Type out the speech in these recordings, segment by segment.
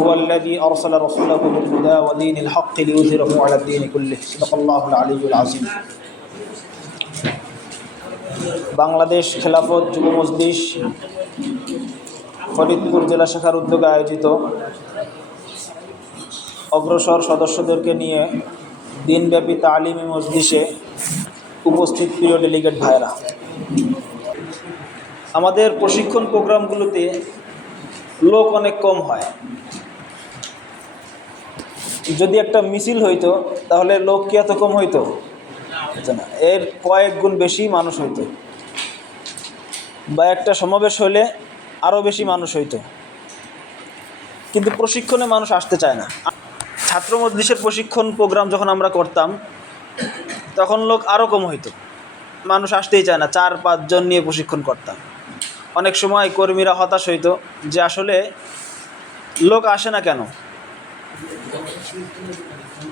هو الذي أرسل رسوله بالهدى ودين الحق ليظهره على الدين كله صدق الله العلي العظيم বাংলাদেশ খেলাফত যুব মজলিস ফরিদপুর জেলা শাখার উদ্যোগে আয়োজিত অগ্রসর সদস্যদেরকে নিয়ে দিনব্যাপী তালিমি মজলিসে উপস্থিত প্রিয় ডেলিগেট ভাইরা আমাদের প্রশিক্ষণ প্রোগ্রামগুলোতে লোক অনেক কম হয় যদি একটা মিছিল হইতো, তাহলে লোক কি এত কম হইতো? না। এর কয়েক গুণ বেশি মানুষ হইতো। বা একটা সমাবেশ হলে আরও বেশি মানুষ হইতো। কিন্তু প্রশিক্ষণে মানুষ আসতে চায় না। ছাত্র মজলিসের প্রশিক্ষণ প্রোগ্রাম যখন আমরা করতাম, তখন লোক আরও কম হইতো। মানুষ আসতেই চায় না, চার পাঁচজন নিয়ে প্রশিক্ষণ করতাম। অনেক সময় কর্মীরা হতাশ হইতো যে আসলে লোক আসে না কেন?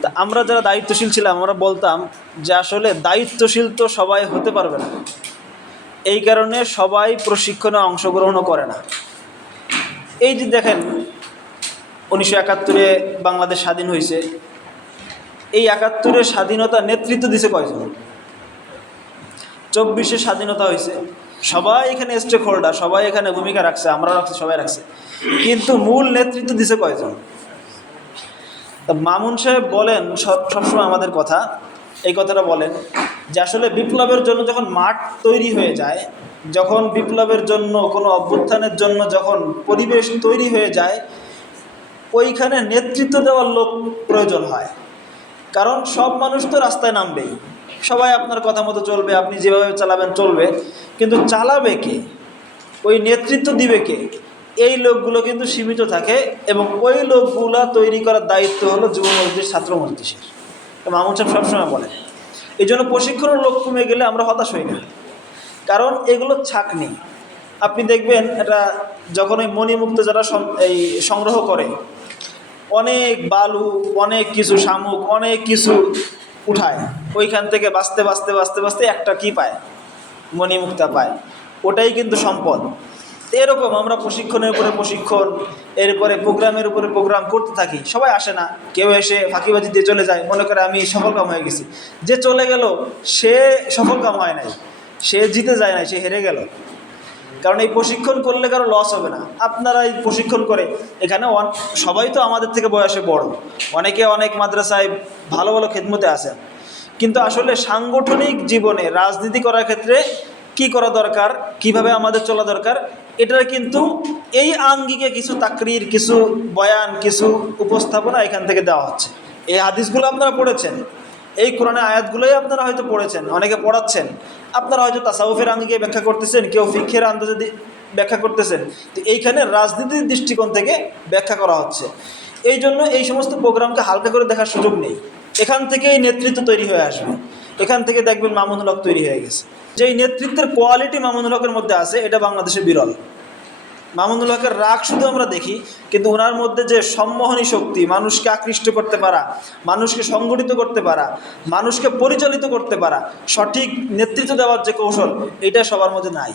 তা আমরা যারা দায়িত্বশীল ছিলাম, আমরা বলতাম যে আসলে দায়িত্বশীল তো সবাই হতে পারবে না। এই কারণে সবাই প্রশিক্ষণে অংশগ্রহণও করে না। এই যে দেখেন, উনিশশো একাত্তরে বাংলাদেশ স্বাধীন হয়েছে। এই একাত্তরের স্বাধীনতা নেতৃত্ব দিছে কয়জন? চব্বিশে স্বাধীনতা হয়েছে। সবাই এখানে স্টেক হোল্ডার সবাই এখানে ভূমিকা রাখছে আমরা রাখছি, সবাই রাখছে। কিন্তু মূল নেতৃত্ব দিছে কয়জন? তা মামুন সাহেব বলেন সব সবসময় আমাদের কথা, এই কথাটা বলেন যে আসলে বিপ্লবের জন্য যখন মাঠ তৈরি হয়ে যায়, যখন বিপ্লবের জন্য, কোনো অভ্যুত্থানের জন্য যখন পরিবেশ তৈরি হয়ে যায়, ওইখানে নেতৃত্ব দেওয়ার লোক প্রয়োজন হয়। কারণ সব মানুষ তো রাস্তায় নামবেই। সবাই আপনার কথা মতো চলবে, আপনি যেভাবে চালাবেন চলবে। কিন্তু চালাবে কে? ওই নেতৃত্ব দিবে কে? এই লোকগুলো কিন্তু সীমিত থাকে এবং ওই লোকগুলা তৈরি করার দায়িত্ব হলো যুব মজলিস ছাত্র মজলিসের মামুন সাহেব সবসময় বলে এই জন্য প্রশিক্ষণের লোক কমে গেলে আমরা হতাশ হই না। কারণ এগুলো ছাকনি। আপনি দেখবেন এটা যখন ওই মণিমুক্ত যারা এই সংগ্রহ করে, অনেক বালু, অনেক কিছু শামুক, অনেক কিছু উঠায়। ওইখান থেকে বাঁচতে বাঁচতে বাঁচতে বাঁচতে একটা কি পায়? মণিমুক্তা পায়। ওটাই কিন্তু সম্পদ। এরকম আমরা প্রশিক্ষণের উপরে প্রশিক্ষণ, এরপরে প্রোগ্রামের উপরে প্রোগ্রাম করতে থাকি। সবাই আসে না। কেউ এসে ফাঁকিবাজি দিয়ে চলে যায়। মনে করে আমি সফলকাম হয়ে গেছি। যে চলে গেল, সে সফলকাম হয় নাই। সে জিতে যায় নাই, সে হেরে গেল। কারণ এই প্রশিক্ষণ করলে কারও লস হবে না। আপনারা এই প্রশিক্ষণ করে, এখানে সবাই তো আমাদের থেকে বয়সে বড়। অনেকে অনেক মাদ্রাসায় ভালো ভালো খেদমতে আসেন। কিন্তু আসলে সাংগঠনিক জীবনে রাজনীতি করার ক্ষেত্রে কি করা দরকার, কীভাবে আমাদের চলা দরকার, এটার কিন্তু এই আঙ্গিকে কিছু তাকরির, কিছু বয়ান, কিছু উপস্থাপনা এখান থেকে দেওয়া হচ্ছে। এই হাদিসগুলো আপনারা পড়েছেন, এই কোরআনের আয়াতগুলোই আপনারা হয়তো পড়েছেন, অনেকে পড়াচ্ছেন। আপনারা হয়তো তাসাউফের আঙ্গিকে ব্যাখ্যা করতেছেন, কেউ ফিক্ষের আন্দাজে ব্যাখ্যা করতেছেন। তো এইখানে রাজনীতির দৃষ্টিকোণ থেকে ব্যাখ্যা করা হচ্ছে। এই জন্য এই সমস্ত প্রোগ্রামকে হালকা করে দেখার সুযোগ নেই। এখান থেকেই নেতৃত্ব তৈরি হয়ে আসবে। এখান থেকে দেখবেন মামুনুল হক তৈরি হয়ে গেছে। যে নেতৃত্বের কোয়ালিটি মামুনুল হকের মধ্যে আছে, এটা বাংলাদেশে বিরল। মামুনুল হকের রাগ শুধু আমরা দেখি, কিন্তু ওনার মধ্যে যে সম্মোহনী শক্তি, মানুষকে আকৃষ্ট করতে পারা, মানুষকে সংগঠিত করতে পারা, মানুষকে পরিচালিত করতে পারা, সঠিক নেতৃত্ব দেওয়ার যে কৌশল, এটা সবার মধ্যে নাই।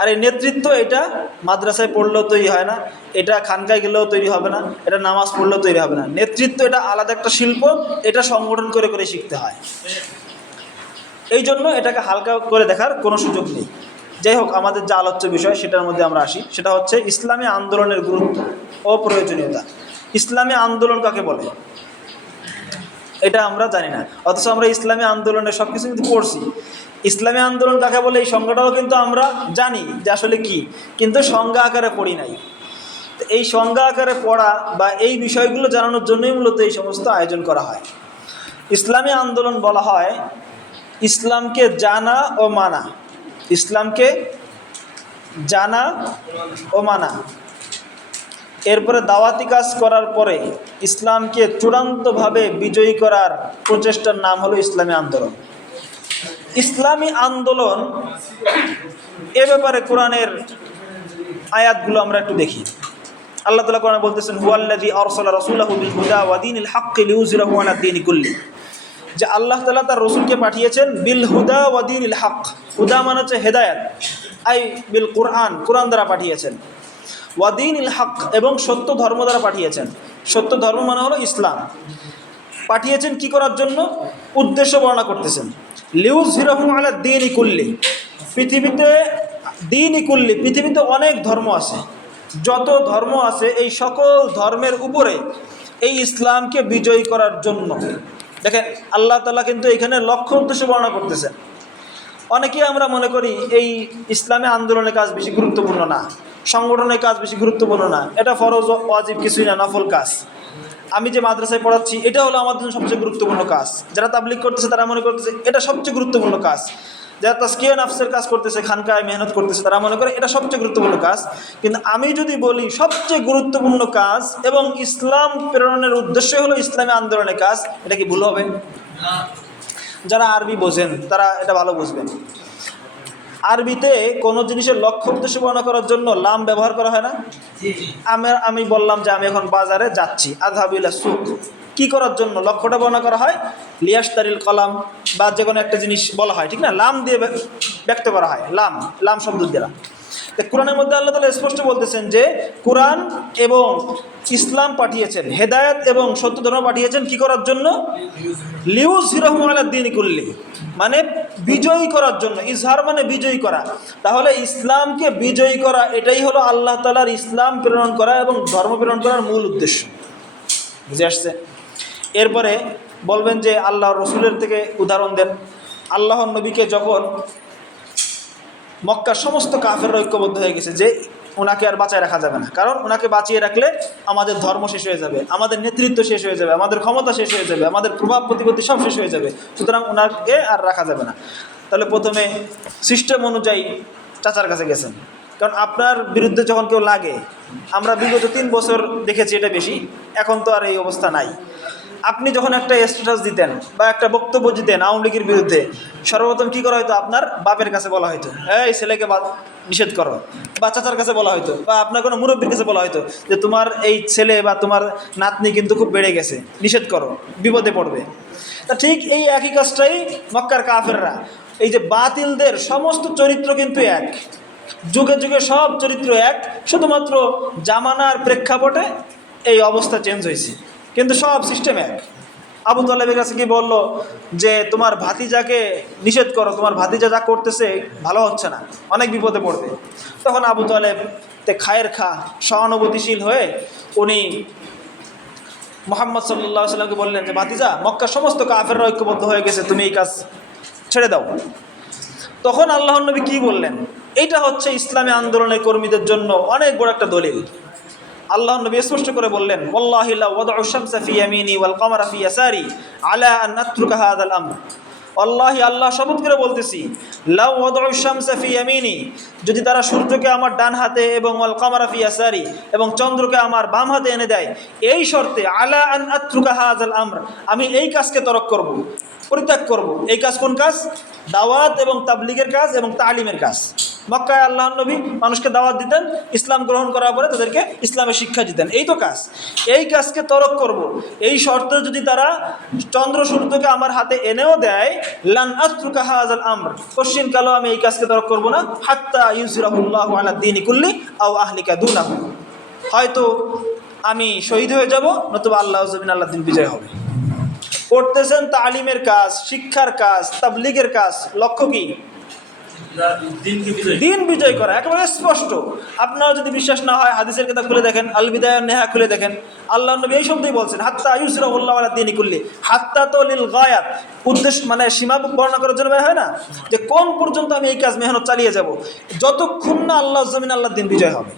আর এই নেতৃত্ব এটা মাদ্রাসায় পড়লেও তৈরি হয় না, এটা খানকায় গেলেও তৈরি হবে না, এটা নামাজ পড়লেও তৈরি হবে না। নেতৃত্ব এটা আলাদা একটা শিল্প, এটা সংগঠন করে করে শিখতে হয়। এই জন্য এটাকে হালকা করে দেখার কোনো সুযোগ নেই। যাই হোক, আমাদের যে আলোচ্য বিষয়, সেটার মধ্যে আমরা আসি। সেটা হচ্ছে ইসলামী আন্দোলনের গুরুত্ব ও প্রয়োজনীয়তা ইসলামী আন্দোলন কাকে বলে? এটা আমরা জানি না। অথচ আমরা ইসলামী আন্দোলনের সব কিছু কিন্তু পড়ছি। ইসলামী আন্দোলন কাকে বলে? এই সংজ্ঞাটাও কিন্তু আমরা জানি যে আসলে কি। কিন্তু সংজ্ঞা আকারে পড়ি নাই। এই সংজ্ঞা আকারে পড়া বা এই বিষয়গুলো জানানোর জন্যই মূলত এই সমস্ত আয়োজন করা হয়। ইসলামী আন্দোলন বলা হয় ইসলামকে জানা ও মানা। ইসলামকে জানা ও মানা। এরপরে দাওয়াতি কাজ করার পরে ইসলামকে চূড়ান্তভাবে বিজয়ী করার প্রচেষ্টার নাম হলো ইসলামী আন্দোলন। ইসলামী আন্দোলন এ ব্যাপারে কোরআনের আয়াতগুলো আমরা একটু দেখি। আল্লাহ তালা কোরআনে বলতেছেন, হুয়াল্লাযী আরসালা রাসূলাহু বিল হুদা ওয়া দীনিল হাক্কি লিইয়ুযহিরাহু আলা দ্বীনি কুল্লি। যে আল্লাহ তালা তার রসুলকে পাঠিয়েছেন বিল হুদা ওয়াদিন ইল হক। হুদা মানে হচ্ছে হেদায়াত। আই বিল কোরআন কোরআন দ্বারা পাঠিয়েছেন। ওয়াদিন ইল হক এবং সত্য ধর্ম দ্বারা পাঠিয়েছেন। সত্য ধর্ম মানে হলো ইসলাম। পাঠিয়েছেন কি করার জন্য? উদ্দেশ্য বর্ণনা করতেছেন। লিউজ হিরহম আলা দিন ইকুল্লি পৃথিবীতে দিন ইকুল্লি পৃথিবীতে অনেক ধর্ম আছে। যত ধর্ম আছে, এই সকল ধর্মের উপরে এই ইসলামকে বিজয়ী করার জন্য। দেখেন, আল্লাহ তালা কিন্তু এখানে লক্ষ্য উদ্দেশ্য বর্ণনা করতেছেন অনেকেই আমরা মনে করি এই ইসলামে আন্দোলনের কাজ বেশি গুরুত্বপূর্ণ না, সংগঠনের কাজ বেশি গুরুত্বপূর্ণ না, এটা ফরজ ওয়াজিব কিছুই না, নফল কাজ। আমি যে মাদ্রাসায় পড়াচ্ছি, এটা হলো আমাদের জন্য সবচেয়ে গুরুত্বপূর্ণ কাজ। যারা তাবলিক করতেছে, তারা মনে করতেছে, এটা সবচেয়ে গুরুত্বপূর্ণ কাজ। যারা তাস্কিয়া নাফসের কাজ করতেছে, খানকায় মেহনত করতেছে, তারা মনে করে এটা সবচেয়ে গুরুত্বপূর্ণ কাজ। কিন্তু আমি যদি বলি, সবচেয়ে গুরুত্বপূর্ণ কাজ এবং ইসলাম প্রেরণের উদ্দেশ্য হলো ইসলামী আন্দোলনের কাজ, এটা কি ভুল হবে? যারা আরবি বোঝেন, তারা এটা ভালো বুঝবেন। আরবিতে কোনো জিনিসের লক্ষ্য উদ্দেশ্য বর্ণনা করার জন্য লাম ব্যবহার করা হয় না? আমি আমি বললাম যে আমি এখন বাজারে যাচ্ছি। আধাবিলা সুখ। কি করার জন্য লক্ষ্যটা বর্ণনা করা হয়? লিয়াস তারিল কলাম বা যে কোনো একটা জিনিস বলা হয় ঠিক না? লাম দিয়ে ব্যক্ত করা হয়। লাম লাম শব্দ দিয়ে তো কোরআনের মধ্যে আল্লাহ তালা স্পষ্ট বলতেছেন যে কোরআন এবং ইসলাম পাঠিয়েছেন, হেদায়েত এবং সত্য ধর্ম পাঠিয়েছেন কি করার জন্য? লিউজ হিরহমাল দিন কুল্লি মানে বিজয়ী করার জন্য, ইজহার মানে বিজয়ী করা। তাহলে ইসলামকে বিজয়ী করা, এটাই হলো আল্লাহ তালার ইসলাম প্রেরণ করা এবং ধর্ম প্রেরণ করার মূল উদ্দেশ্য। বুঝে আসছে? এরপরে বলবেন যে আল্লাহ রসুলের থেকে উদাহরণ দেন। আল্লাহর নবীকে যখন মক্কার সমস্ত কাফের ঐক্যবদ্ধ হয়ে গেছে যে ওনাকে আর বাঁচায় রাখা যাবে না। কারণ ওনাকে বাঁচিয়ে রাখলে আমাদের ধর্ম শেষ হয়ে যাবে, আমাদের নেতৃত্ব শেষ হয়ে যাবে, আমাদের ক্ষমতা শেষ হয়ে যাবে, আমাদের প্রভাব প্রতিপত্তি সব শেষ হয়ে যাবে, সুতরাং ওনাকে আর রাখা যাবে না। তাহলে প্রথমে সিস্টেম অনুযায়ী চাচার কাছে গেছেন। কারণ আপনার বিরুদ্ধে যখন কেউ লাগে, আমরা বিগত তিন বছর দেখেছি এটা বেশি, এখন তো আর এই অবস্থা নাই। আপনি যখন একটা স্ট্যাটাস দিতেন বা একটা বক্তব্য দিতেন আওয়ামী লীগের বিরুদ্ধে, সর্বপ্রথম কী করা হয়তো আপনার বাপের কাছে বলা হতো এই ছেলেকে নিষেধ করো। বা চাচার কাছে বলা হতো বা আপনার কোনো মুরব্বীর কাছে বলা হতো যে, তোমার এই ছেলে বা তোমার নাতনি কিন্তু খুব বেড়ে গেছে, নিষেধ করো, বিপদে পড়বে। তা ঠিক এই একই কাজটাই মক্কার কাফেররা। এই যে বাতিলদের সমস্ত চরিত্র কিন্তু এক। যুগে যুগে সব চরিত্র এক, শুধুমাত্র জামানার প্রেক্ষাপটে এই অবস্থা চেঞ্জ হয়েছে। কিন্তু সব সিস্টেম এক। আবু তালেবের কাছে কি বলল যে, তোমার ভাতিজাকে নিষেধ করো, তোমার ভাতিজা যা করতেছে ভালো হচ্ছে না, অনেক বিপদে পড়বে। তখন আবু তালেব তে খায়ের খা সহানুভূতিশীল হয়ে উনি মোহাম্মদ সাল্লাহ সাল্লামকে বললেন যে, ভাতিজা, মক্কার সমস্ত কাফেররা ঐক্যবদ্ধ হয়ে গেছে, তুমি এই কাজ ছেড়ে দাও। তখন আল্লাহ নবী কী বললেন? এইটা হচ্ছে ইসলামী আন্দোলনের কর্মীদের জন্য অনেক বড় একটা দলিল। আল্লাহ নবী স্পষ্ট করে বললেন আলা আল্লাহি আল্লাহ শপথ করে বলতেছি লাউ ওয়াদউ শামসা ফি ইয়ামিনি, যদি তারা সূর্যকে আমার ডান হাতে এবং ওয়াল এবং চন্দ্রকে আমার বাম হাতে এনে দেয়, এই শর্তে আলা আন আতরুকা হাদাল আমর, আমি এই কাজকে তরক করব, পরিত্যাগ করব। এই কাজ কোন কাজ? দাওয়াত এবং তাবলিগের কাজ এবং তালিমের কাজ। মক্কায় আল্লাহ নবী মানুষকে দাওয়াত দিতেন, ইসলাম গ্রহণ করার পরে তাদেরকে ইসলামের শিক্ষা দিতেন। এই তো কাজ। এই কাজকে তরক করব। এই শর্তে যদি তারা চন্দ্র সূর্যকে আমার হাতে এনেও দেয়, লান আত্রুকা আমর। কশ্চিন কালো আমি এই কাজকে তরক করব না। হাত্তা ইউসিরাহুল্লাহ আলা দিন কুল্লি আও আহলিকা দুনাহু। হয়তো আমি শহীদ হয়ে যাব, নতুবা আল্লাহ জবিন আল্লাহ দিন বিজয় হবে। করতেছেন তালিমের কাজ, শিক্ষার কাজ, তাবলিগের কাজ, লক্ষ্য কি? দিন বিজয় করা, একেবারে স্পষ্ট। আপনারা যদি বিশ্বাস না হয়, হাদিসের কিতাব খুলে দেখেন আল বিদায় নেহা খুলে দেখেন আল্লাহ নবী এই শব্দই বলছেন, হাত্তা ইউসরাউল্লাহ আলা দিনই করলি হাত্তা তো লিল গায়াত উদ্দেশ্য মানে সীমা বর্ণনা করার জন্য হয় না? যে কোন পর্যন্ত আমি এই কাজ, মেহনত চালিয়ে যাব? যতক্ষণ না আল্লাহ জমিন আল্লাহ দিন বিজয় হবে।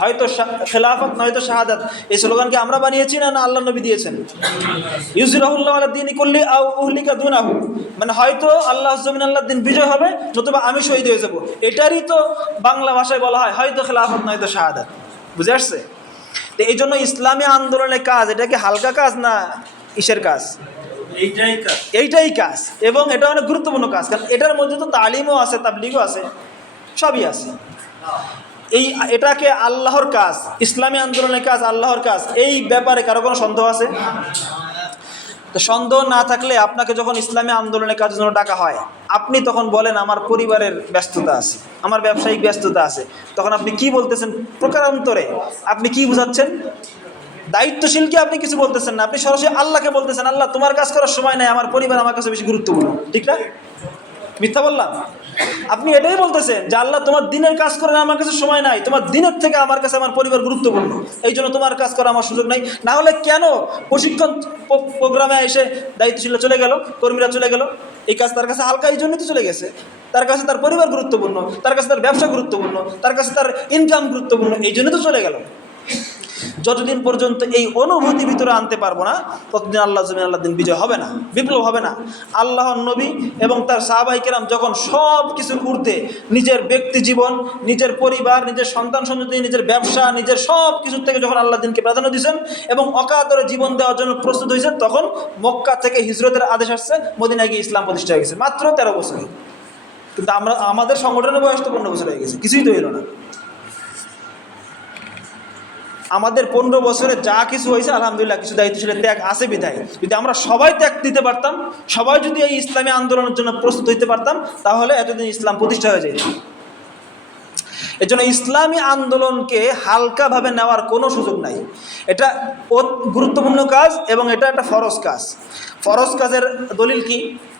হয়তো খেলাফত নয়তো শাহাদাত। এই স্লোগানকে আমরা বানিয়েছি না না আল্লাহ নবী দিয়েছেন? ইউজিরাহুল্লাহ আল্লাহ দিন করলি আউ উহলিকা দুনাহু। মানে হয়তো আল্লাহ জমিন আল্লাহ দিন বিজয় হবে নতুবা আমি শহীদ হয়ে যাব। এটারই তো বাংলা ভাষায় বলা হয় হয়তো খেলাফত নয়তো শাহাদাত। বুঝে আসছে? তো এই জন্য ইসলামী আন্দোলনের কাজ এটা কি হালকা কাজ না ইসের কাজ? এইটাই কাজ। এইটাই কাজ এবং এটা অনেক গুরুত্বপূর্ণ কাজ কারণ এটার মধ্যে তো তালিমও আছে তাবলিগও আছে সবই আছে। এই এটাকে আল্লাহর কাজ, ইসলামী আন্দোলনের কাজ, আল্লাহর কাজ, এই ব্যাপারে কারও কোনো সন্দেহ আছে? তো সন্দেহ না থাকলে আপনাকে যখন ইসলামী আন্দোলনের কাজের জন্য ডাকা হয়, আপনি তখন বলেন, আমার পরিবারের ব্যস্ততা আছে, আমার ব্যবসায়িক ব্যস্ততা আছে। তখন আপনি কি বলতেছেন? প্রকারান্তরে আপনি কি বুঝাচ্ছেন? দায়িত্বশীলকে আপনি কিছু বলতেছেন না? আপনি সরাসরি আল্লাহকে বলতেছেন, আল্লাহ, তোমার কাজ করার সময় নাই, আমার পরিবার আমার কাছে বেশি গুরুত্বপূর্ণ। ঠিক না? মিথ্যা বললাম? আপনি এটাই বলতেছেন যে আল্লাহ তোমার দিনের কাজ করার আমার কাছে সময় নাই, তোমার দিনের থেকে আমার কাছে আমার পরিবার গুরুত্বপূর্ণ। এই জন্য তোমার কাজ করা আমার সুযোগ নাই। না হলে কেন প্রশিক্ষণ প্রোগ্রামে এসে দায়িত্বশীল চলে গেল, কর্মীরা চলে গেল? এই কাজ তার কাছে হালকা এই জন্যই তো চলে গেছে। তার কাছে তার পরিবার গুরুত্বপূর্ণ, তার কাছে তার ব্যবসা গুরুত্বপূর্ণ, তার কাছে তার ইনকাম গুরুত্বপূর্ণ, এই জন্য তো চলে গেল। যতদিন পর্যন্ত এই অনুভূতি ভিতরে আনতে পারব না, ততদিন আল্লাহ জমিন আল্লাহ দিন বিজয় হবে না, বিপ্লব হবে না। আল্লাহর নবী এবং তার সাহাবাইকেরাম যখন সব কিছুর ঊর্ধ্বে নিজের ব্যক্তি জীবন, নিজের পরিবার, নিজের সন্তান সন্ততি, নিজের ব্যবসা, নিজের সব কিছুর থেকে যখন আল্লাহ দিনকে প্রাধান্য দিয়েছেন এবং অকাতরে জীবন দেওয়ার জন্য প্রস্তুত হয়েছেন, তখন মক্কা থেকে হিজরতের আদেশ আসছে, মদিনায় গিয়ে ইসলাম প্রতিষ্ঠা হয়ে গেছে। মাত্র তেরো বছরে। কিন্তু আমরা, আমাদের সংগঠনের বয়স তো পনেরো বছর হয়ে গেছে, কিছুই তো হইল না। আমাদের পনেরো বছরে যা কিছু হয়েছে, আলহামদুলিল্লাহ কিছু দায়িত্বশীলের ত্যাগ আছে বিধায়। যদি আমরা সবাই ত্যাগ দিতে পারতাম, সবাই যদি এই ইসলামী আন্দোলনের জন্য প্রস্তুত হইতে পারতাম, তাহলে এতদিন ইসলাম প্রতিষ্ঠা হয়ে যেত। এজন্য ইসলামী আন্দোলনকে হালকাভাবে নেওয়ার কোনো সুযোগ নাই। এটা গুরুত্বপূর্ণ কাজ এবং এটা একটা ফরজ কাজ। ফরজ কাজের দলিল কি?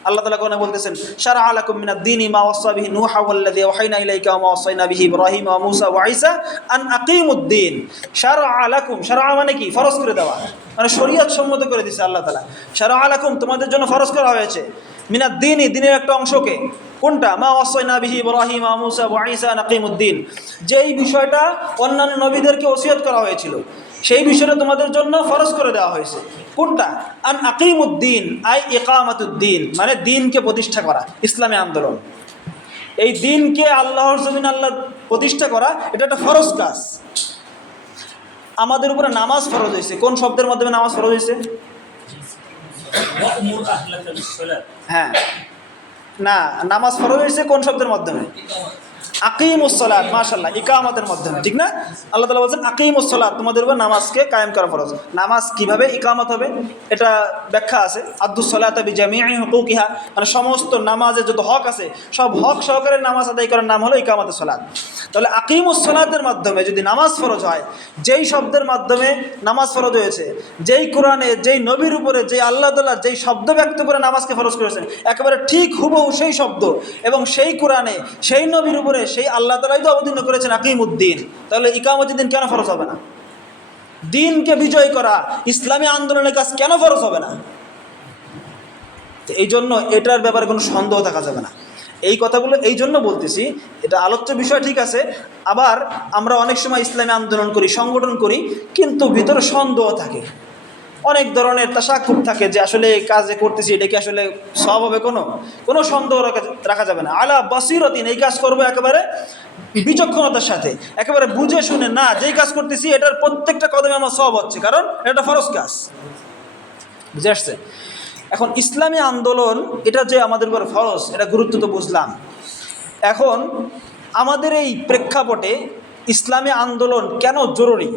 আল্লাহ তালা কোনে বলতেছেন সারা আলাকুম মিনাদ দিনী মা ওয়াসাবিহি নূহা ওয়াল্লাযী ওয়াহাইনা ইলাইকা ওয়া ওয়াসাইনা বিহি ইব্রাহিম ওয়া মূসা ওয়া ঈসা আন আকিমুদ্দিন সারা আলাকুম সারা মানে কি? ফরজ করে দেওয়া। মানে শরীয়ত সম্মত করে দিয়েছে আল্লাহ তালা সারা আলাকুম তোমাদের জন্য ফরজ করা হয়েছে। মিনাদ দিনই দিনের একটা অংশকে। কোনটা? মা ওয়াসাইনা বিহি ইব্রাহিম ওয়া মূসা ওয়া ঈসা আন আকিমুদ্দিন যেই বিষয়টা অন্যান্য নবীদেরকে ওসিয়ত করা হয়েছিল, সেই বিষয়টা তোমাদের জন্য ফরজ করে দেওয়া হয়েছে। কোনটা? আন আকিমুদ্দিন আই ইকামাতুদ্দিন মানে দিনকে প্রতিষ্ঠা করা ইসলামী আন্দোলন। এই দিনকে আল্লাহর জমিন আল্লাহ প্রতিষ্ঠা করা এটা একটা ফরজ কাজ। আমাদের উপরে নামাজ ফরজ হয়েছে। কোন শব্দের মাধ্যমে নামাজ ফরজ হয়েছে। হ্যাঁ। না নামাজ ফরজ হয়েছে কোন শব্দের মাধ্যমে? আকিমুসলাত মাশাল্লাহ ইকামতের মাধ্যমে ঠিক না? আল্লাহ তালা বলছেন আকিমুসলাত তোমাদের উপর নামাজকে কায়েম করা ফরজ। নামাজ কীভাবে ইকামত হবে? এটা ব্যাখ্যা আছে। আব্দুসলাত জামিয়াই হুকুকিহা মানে সমস্ত নামাজের যত হক আছে, সব হক সহকারে নামাজ আদায় করার নাম হলো ইকামতের সলাত। তাহলে আকিমুসলাতের মাধ্যমে যদি নামাজ ফরজ হয়, যেই শব্দের মাধ্যমে নামাজ ফরজ হয়েছে, যেই কোরআনে, যেই নবীর উপরে, যেই আল্লাহ তাল্লাহ যেই শব্দ ব্যক্ত করে নামাজকে ফরজ করেছেন, একেবারে ঠিক হুবহু সেই শব্দ এবং সেই কোরআনে, সেই নবীর উপরে সেই আল্লাহ তালাই তো অবতীর্ণ করেছেন আকিমুদ্দিন। তাহলে ইকামতুদ্দিন কেন ফরজ হবে না? দিনকে বিজয় করা, ইসলামী আন্দোলনের কাজ কেন ফরজ হবে না? এই জন্য এটার ব্যাপারে কোনো সন্দেহ থাকা যাবে না। এই কথাগুলো এই জন্য বলতেছি, এটা আলোচ্য বিষয় ঠিক আছে, আবার আমরা অনেক সময় ইসলামী আন্দোলন করি, সংগঠন করি, কিন্তু ভিতরে সন্দেহ থাকে। অনেক ধরনের তাসাকুব থাকে যে আসলে এই কাজে করতেছি, এটা কি আসলে সব হবে কোনো? কোনো সন্দেহ রাখা যাবে না। আলা বসিরতিন, এই কাজ করব একেবারে বিচক্ষণতার সাথে। একেবারে বুঝে শুনে না, যেই কাজ করতেছি, এটার প্রত্যেকটা কদমে আমার সব হচ্ছে। কারণ এটা ফরজ কাজ। বুঝে আসছে? এখন ইসলামী আন্দোলন, এটা যে আমাদের উপর ফরজ, এটা গুরুত্ব তো বুঝলাম। এখন আমাদের এই প্রেক্ষাপটে ইসলামী আন্দোলন কেন জরুরি?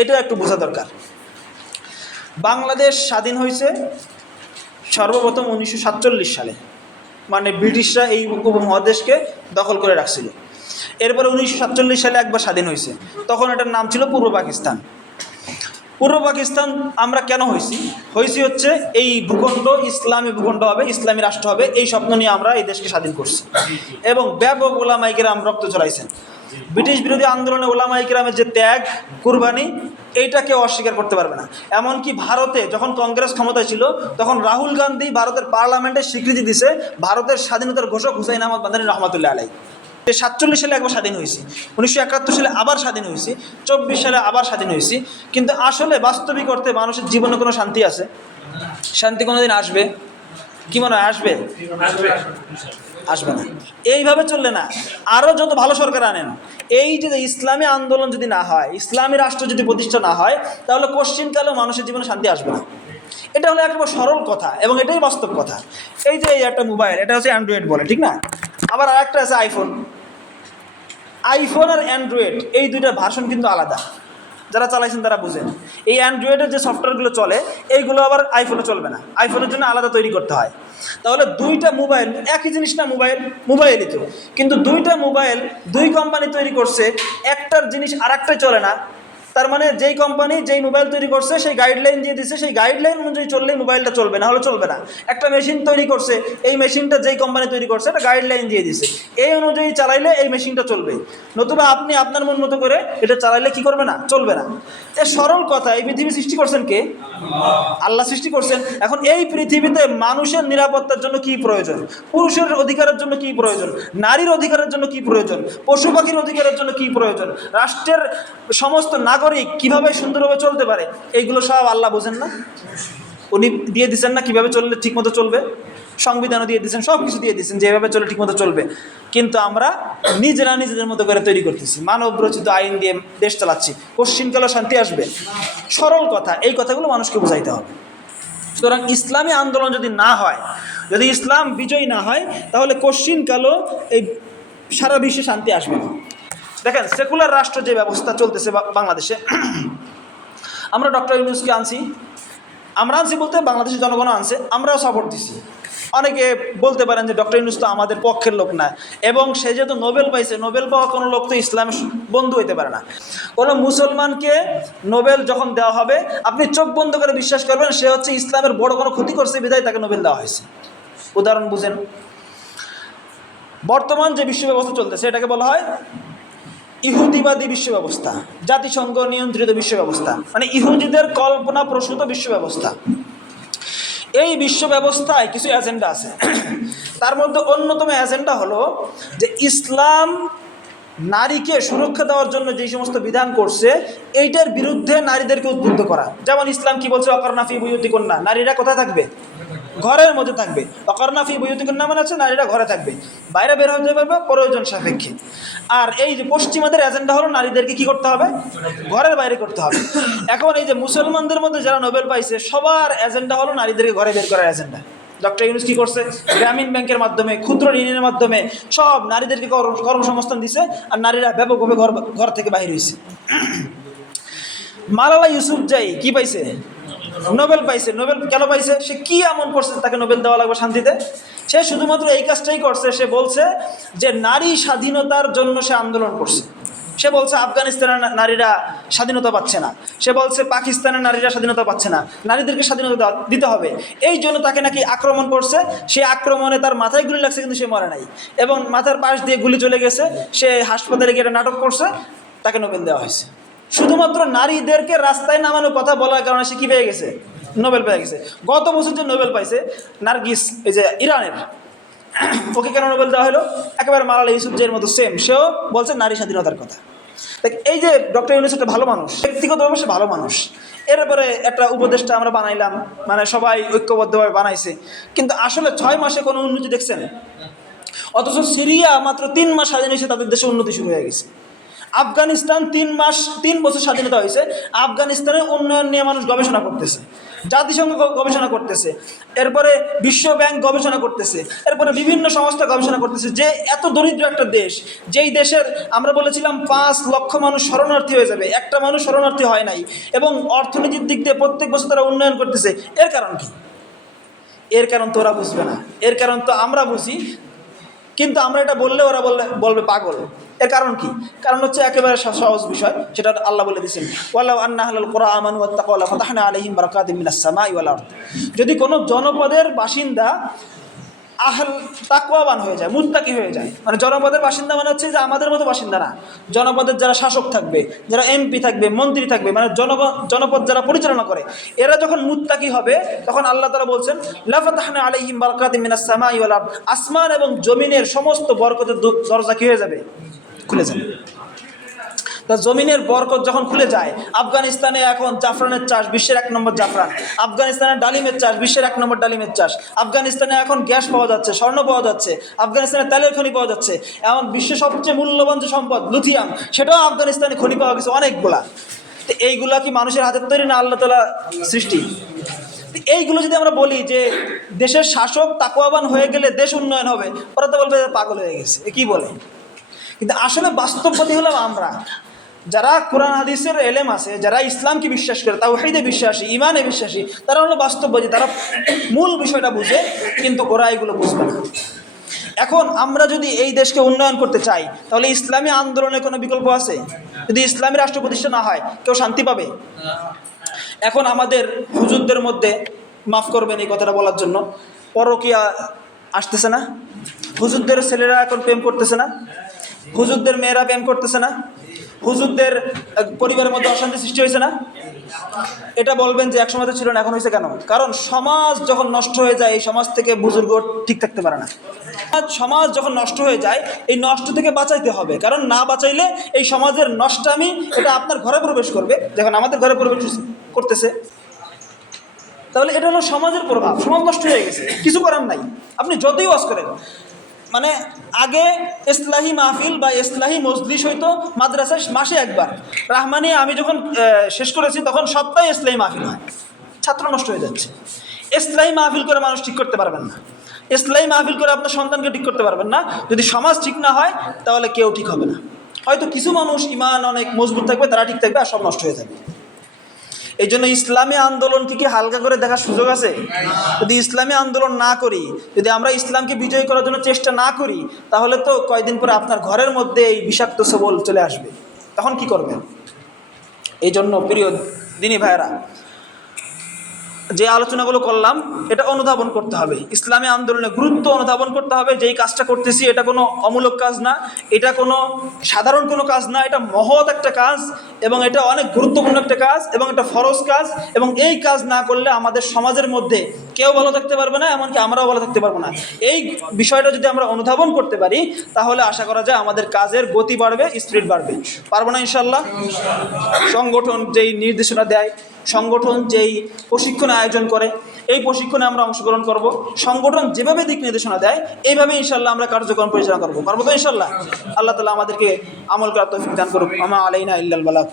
এটা একটু বোঝা দরকার। বাংলাদেশ স্বাধীন হয়েছে সর্বপ্রথম উনিশশো সাতচল্লিশ সালে। মানে ব্রিটিশরা এই উপমহাদেশকে দখল করে রাখছিল। এরপরে উনিশশো সাতচল্লিশ সালে একবার স্বাধীন হয়েছে। তখন এটার নাম ছিল পূর্ব পাকিস্তান। পূর্ব পাকিস্তান আমরা কেন হয়েছি? হয়েছি হচ্ছে এই ভূখণ্ড ইসলামী ভূখণ্ড হবে, ইসলামী রাষ্ট্র হবে, এই স্বপ্ন নিয়ে আমরা এই দেশকে স্বাধীন করছি। এবং ব্যাপক ওলামাইকেরাম রক্ত চড়াইছেন ব্রিটিশ বিরোধী আন্দোলনে ওলামাইকেরামের যে ত্যাগ, কুরবানি, এইটাকে অস্বীকার করতে পারবে না। এমনকি ভারতে যখন কংগ্রেস ক্ষমতায় ছিল, তখন রাহুল গান্ধী ভারতের পার্লামেন্টে স্বীকৃতি দিছে ভারতের স্বাধীনতার ঘোষক হুসাইন আহমদ মাদানী রহমতুল্লাহ আলাই সাতচল্লিশ সালে একবার স্বাধীন হয়েছি, উনিশশো একাত্তর সালে আবার স্বাধীন হয়েছি, চব্বিশ সালে আবার স্বাধীন হয়েছি। কিন্তু আসলে বাস্তবিক অর্থে মানুষের জীবনে কোনো শান্তি আছে? শান্তি কোনোদিন আসবে? কি মনে হয় আসবে। আসবে না। এইভাবে চললে না আরও যত ভালো সরকার আনেন, এই যে ইসলামী আন্দোলন যদি না হয়, ইসলামী রাষ্ট্র যদি প্রতিষ্ঠা না হয়, তাহলে কোশ্চিনকালেও মানুষের জীবনে শান্তি আসবে না। এটা হলো একেবারে সরল কথা এবং এটাই বাস্তব কথা। এই যে একটা মোবাইল এটা হচ্ছে অ্যান্ড্রয়েড বলে, ঠিক না? আবার আরেকটা আছে আইফোন আইফোন আর অ্যান্ড্রয়েড এই দুইটা ভার্সন কিন্তু আলাদা। যারা চালাইছেন তারা বুঝেন। এই অ্যান্ড্রয়েডের যে সফটওয়্যারগুলো চলে, এইগুলো আবার আইফোনে চলবে না। আইফোনের জন্য আলাদা তৈরি করতে হয়। তাহলে দুইটা মোবাইল, একই জিনিস না, মোবাইল, মোবাইলই তো। কিন্তু দুইটা মোবাইল দুই কোম্পানি তৈরি করছে, একটার জিনিস আর চলে না। তার মানে যেই কোম্পানি যেই মোবাইল তৈরি করছে, সেই গাইডলাইন দিয়ে দিচ্ছে সেই গাইডলাইন অনুযায়ী চললেই মোবাইলটা চলবে না হলে চলবে না। একটা মেশিন তৈরি করছে, এই মেশিনটা যেই কোম্পানি তৈরি করছে একটা গাইডলাইন দিয়ে দিছে। এই অনুযায়ী চালাইলে এই মেশিনটা চলবে। নতুবা আপনি আপনার মন মতো করে এটা চালাইলে কি করবে না? চলবে না। এ সরল কথা, এই পৃথিবী সৃষ্টি করছেন কে? আল্লাহ সৃষ্টি করছেন। এখন এই পৃথিবীতে মানুষের নিরাপত্তার জন্য কি প্রয়োজন? পুরুষের অধিকারের জন্য কি প্রয়োজন? নারীর অধিকারের জন্য কি প্রয়োজন? পশু পাখির অধিকারের জন্য কি প্রয়োজন? রাষ্ট্রের সমস্ত নাগরিক কীভাবে সুন্দরভাবে চলতে পারে, এইগুলো সব আল্লাহ বোঝেন না। উনি দিয়ে দিচ্ছেন না কীভাবে চললে ঠিকমতো চলবে, সংবিধানও দিয়ে দিচ্ছেন সব কিছু দিয়ে দিচ্ছেন যেভাবে চলে ঠিকমতো চলবে। কিন্তু আমরা নিজেরা নিজেদের মতো করে তৈরি করতেছি মানব রচিত আইন দিয়ে দেশ চালাচ্ছি পশ্চিমকালেও শান্তি আসবে। সরল কথা, এই কথাগুলো মানুষকে বোঝাইতে হবে। সুতরাং ইসলামী আন্দোলন যদি না হয়, যদি ইসলাম বিজয়ী না হয়, তাহলে কোশ্চিনকালও এই সারা বিশ্বে শান্তি আসবে না। দেখেন, সেকুলার রাষ্ট্র যে ব্যবস্থা চলতেছে বাংলাদেশে, আমরা ডক্টর ইউনুসকে আনছি। আমরা আনছি বলতে বাংলাদেশের জনগণ আনছে, আমরাও সাপোর্ট দিছি। অনেকে বলতে পারেন যে ডক্টর ইউনুস তো আমাদের পক্ষের লোক না, এবং সে যেহেতু নোবেল পাইছে, নোবেল পাওয়া কোনো লোক তো ইসলামের বন্ধু হইতে পারে না। কোনো মুসলমানকে নোবেল যখন দেওয়া হবে, আপনি চোখ বন্ধ করে বিশ্বাস করবেন, সে হচ্ছে ইসলামের বড় কোনো ক্ষতি করছে, বিধায় তাকে নোবেল দেওয়া হয়েছে। উদাহরণ বুঝেন। বর্তমান যে বিশ্ব ব্যবস্থা চলতেছে, এটাকে বলা হয় ইহুদিবাদী বিশ্ব ব্যবস্থা জাতিসংঘ নিয়ন্ত্রিত বিশ্ব ব্যবস্থা মানে ইহুদিদের কল্পনা প্রসূত বিশ্ব ব্যবস্থা এই বিশ্ব ব্যবস্থায় কিছু এজেন্ডা আছে। তার মধ্যে অন্যতম এজেন্ডা হলো যে ইসলাম নারীকে সুরক্ষা দেওয়ার জন্য যে সমস্ত বিধান করছে, এইটার বিরুদ্ধে নারীদেরকে উদ্বুদ্ধ করা। যেমন ইসলাম কি বলছে, অকর্ণাফি বুয়ুতি কন্যা নারীরা কোথায় থাকবে? ঘরের মধ্যে থাকবে। অকর্ণাফি বুয়ুতি কন্যা মানে হচ্ছে নারীরা ঘরে থাকবে। বাইরে বের হয়ে পারবে, প্রয়োজন সাপেক্ষে। আর এই যে পশ্চিমাদের এজেন্ডা হলো নারীদেরকে কি করতে হবে? ঘরের বাইরে করতে হবে। এখন এই যে মুসলমানদের মধ্যে যারা নোবেল পাইছে, সবার এজেন্ডা হলো নারীদেরকে ঘরে বের করার এজেন্ডা ডক্টর ইউনুস কি করছে? গ্রামীণ ব্যাংকের মাধ্যমে, ক্ষুদ্র ঋণের মাধ্যমে সব নারীদেরকে কর্ম- কর্মসংস্থান দিছে আর নারীরা ব্যাপকভাবে ঘর ঘর থেকে বাহির হয়েছে মালালা ইউসুফ যাই, কি পাইছে? নোবেল পাইছে, নোবেল কেন পাইছে? সে কি এমন করছে তাকে নোবেল দেওয়া লাগবে শান্তিতে? সে শুধুমাত্র এই কাজটাই করছে, সে বলছে যে নারী স্বাধীনতার জন্য সে আন্দোলন করছে। সে বলছে আফগানিস্তানের নারীরা স্বাধীনতা পাচ্ছে না। সে বলছে পাকিস্তানের নারীরা স্বাধীনতা পাচ্ছে না। নারীদেরকে স্বাধীনতা দিতে হবে। এই জন্য তাকে নাকি আক্রমণ করছে। সে আক্রমণে তার মাথায় গুলি লাগছে, কিন্তু সে মরে নাই। এবং মাথার পাশ দিয়ে গুলি চলে গেছে। সে হাসপাতালে গিয়ে নাটক করছে, তাকে নোবেল দেওয়া হয়েছে। শুধুমাত্র নারীদেরকে রাস্তায় নামানোর কথা বলার কারণে সে কী পেয়ে গেছে? নোবেল পেয়ে গেছে। গত বছর যে নোবেল পাইছে, নার্গিস, এই যে ইরানের, ওকে কেন নোবেল দেওয়া হলো? একেবারে মালালা ইউসুফজের মতো সেম সেও বলছে নারী স্বাধীনতার কথা। দেখ, এই যে ডক্টর ইউনুস একটা ভালো মানুষ, ব্যক্তিগতভাবে সে ভালো মানুষ। এরপরে একটা উপদেশটা আমরা বানাইলাম মানে সবাই ঐক্যবদ্ধভাবে বানাইছে। কিন্তু আসলে ছয় মাসে কোনো উন্নতি দেখছেন? অথচ সিরিয়া মাত্র তিন মাস স্বাধীন হয়েছে, তাদের দেশে উন্নতি শুরু হয়ে গেছে। আফগানিস্তান তিন মাস, তিন বছর স্বাধীনতা হয়েছে। আফগানিস্তানের উন্নয়ন নিয়ে মানুষ গবেষণা করতেছে। জাতিসংঘ গবেষণা করতেছে। এরপরে বিশ্ব ব্যাংক গবেষণা করতেছে। এরপরে বিভিন্ন সংস্থা গবেষণা করতেছে যে এত দরিদ্র একটা দেশ, যেই দেশের আমরা বলেছিলাম পাঁচ লক্ষ মানুষ শরণার্থী হয়ে যাবে, একটা মানুষ শরণার্থী হয় নাই এবং অর্থনীতির দিক দিয়ে প্রত্যেক বছর তারা উন্নয়ন করতেছে, এর কারণ কি? এর কারণ তো ওরা বুঝবে না। এর কারণ তো আমরা বুঝি কিন্তু আমরা এটা বললে ওরা বললে, বলবে পাগল। এর কারণ কি? কারণ হচ্ছে একেবারে সহ- সহজ বিষয়, সেটা আল্লাহ বলে দিয়েছেন ওয়াল্লাহ আন্না হালাল কোরআ আমানু ওয়াত্তাকাল্লাহ ফাতাহনা আলাইহিম বারাকাতিম মিনাস সামাই ওয়াল আরদ। যদি কোনো জনপদের বাসিন্দা আহল তাকওয়াবান হয়ে যায়, মুত্তাকি হয়ে যায়। মানে জনপদের বাসিন্দা মানে হচ্ছে যে আমাদের মতো বাসিন্দা না। জনপদের যারা শাসক থাকবে, যারা এমপি থাকবে, মন্ত্রী থাকবে মানে জনপদ যারা পরিচালনা করে, এরা যখন মুত্তাকি হবে, তখন আল্লাহ তারা বলছেন লাফাতাহনা আলাইহিম বারাকাতিম মিনাস সামাই ওয়াল আসমান এবং জমিনের সমস্ত বরকতের দরজা কি হয়ে যাবে? খুলে যাবে। তা জমিনের বরকত যখন খুলে যায়, আফগানিস্তানে এখন জাফরানের চাষ বিশ্বের এক নম্বর জাফরান, আফগানিস্তানের ডালিমের চাষ বিশ্বের এক নম্বর ডালিমের চাষ, আফগানিস্তানে এখন গ্যাস পাওয়া যাচ্ছে, স্বর্ণ পাওয়া যাচ্ছে, আফগানিস্তানে তেলের খনি পাওয়া যাচ্ছে, এমন বিশ্বের সবচেয়ে মূল্যবান যে সম্পদ, লুথিয়াম, সেটাও আফগানিস্তানে খনি পাওয়া গেছে অনেকগুলা। তো এইগুলা কি মানুষের হাতের তৈরি না আল্লাহ তালা সৃষ্টি? এইগুলো যদি আমরা বলি যে দেশের শাসক তাকুয়াবান হয়ে গেলে দেশ উন্নয়ন হবে, ওরা তো বলবে পাগল হয়ে গেছে কি বলে? কিন্তু আসলে বাস্তববাদী হলাম আমরা। যারা কোরআন, হাদিসের এলেম আছে, যারা ইসলামকে বিশ্বাস করে, তাওহীদে বিশ্বাসী ইমানে বিশ্বাসী, তারা হলো বাস্তববাদী, তারা মূল বিষয়টা বুঝে, কিন্তু ওরা এগুলো বুঝবে না। এখন আমরা যদি এই দেশকে উন্নয়ন করতে চাই, তাহলে ইসলামী আন্দোলনের কোনো বিকল্প আছে? যদি ইসলামী রাষ্ট্র প্রতিষ্ঠা না হয়, কেউ শান্তি পাবে? এখন আমাদের হুজুরদের মধ্যে, মাফ করবেন এই কথাটা বলার জন্য, পরকিয়া আসতেছে না। হুজুরদের ছেলেরা এখন প্রেম করতেছে না। হুজুরদের মেয়েরা প্রেম করতেছে না। হুজুরদের পরিবারের মধ্যে অশান্তি সৃষ্টি হয়েছে না? এটা বলবেন যে একসময় তো ছিল না, এখন হয়েছে কেন? কারণ সমাজ যখন নষ্ট হয়ে যায়, এই সমাজ থেকে বুজুর্গ ঠিক থাকতে পারে না। সমাজ যখন নষ্ট হয়ে যায়, এই নষ্ট থেকে বাঁচাইতে হবে। কারণ না বাঁচাইলে এই সমাজের নষ্টামি, এটা আপনার ঘরে প্রবেশ করবে। যখন আমাদের ঘরে প্রবেশ করতেছে। তাহলে এটা হলো সমাজের প্রভাব। সমাজ নষ্ট হয়ে গেছে। কিছু করার নাই। আপনি যতই ওয়াজ করেন মানে আগে ইসলাহি মাহফিল বা ইসলাহি মজলিস হইতো মাদ্রাসায় মাসে একবার। রাহমানি, আমি যখন শেষ করেছি তখন সপ্তাহে ইসলাহি মাহফিল হয়। ছাত্র নষ্ট হয়ে যাচ্ছে। ইসলাহি মাহফিল করে মানুষ ঠিক করতে পারবেন না। ইসলাহি মাহফিল করে আপনার সন্তানকে ঠিক করতে পারবেন না। যদি সমাজ ঠিক না হয়, তাহলে কেউ ঠিক হবে না। হয়তো কিছু মানুষ ইমান অনেক মজবুত থাকবে, তারা ঠিক থাকবে আর সব নষ্ট হয়ে যাবে। এই জন্য ইসলামী আন্দোলনকে কি হালকা করে দেখার সুযোগ আছে? যদি ইসলামী আন্দোলন না করি, যদি আমরা ইসলামকে বিজয় করার জন্য চেষ্টা না করি, তাহলে তো কয়েকদিন পরে আপনার ঘরের মধ্যে এই বিষাক্ত সবল চলে আসবে। তখন কি করবেন? এই জন্য প্রিয় দিনী ভাইয়েরা যে আলোচনাগুলো করলাম, এটা অনুধাবন করতে হবে। ইসলামী আন্দোলনে গুরুত্ব অনুধাবন করতে হবে, যেই কাজটা করতেছি এটা কোনো অমূলক কাজ না, এটা কোনো সাধারণ কোনো কাজ না, এটা মহৎ একটা কাজ এবং এটা অনেক গুরুত্বপূর্ণ একটা কাজ এবং এটা ফরজ কাজ এবং এই কাজ না করলে আমাদের সমাজের মধ্যে কেউ ভালো থাকতে পারবে না, এমনকি আমরাও ভালো থাকতে পারব না। এই বিষয়টা যদি আমরা অনুধাবন করতে পারি, তাহলে আশা করা যায় আমাদের কাজের গতি বাড়বে, স্পিড বাড়বে। পারব না ইনশাল্লাহ সংগঠন যেই নির্দেশনা দেয়, সংগঠন যেই প্রশিক্ষণ আয়োজন করে, এই প্রশিক্ষণে আমরা অংশগ্রহণ করব। সংগঠন যেভাবে দিক নির্দেশনা দেয় এইভাবে ইনশাল্লাহ আমরা কার্যক্রম পরিচালনা করব। পারব তো ইনশাল্লাহ আল্লাহ তালা আমাদেরকে আমল করার তৌফিক দান করুক। আমা আলাইনা ইল্লাল বালাক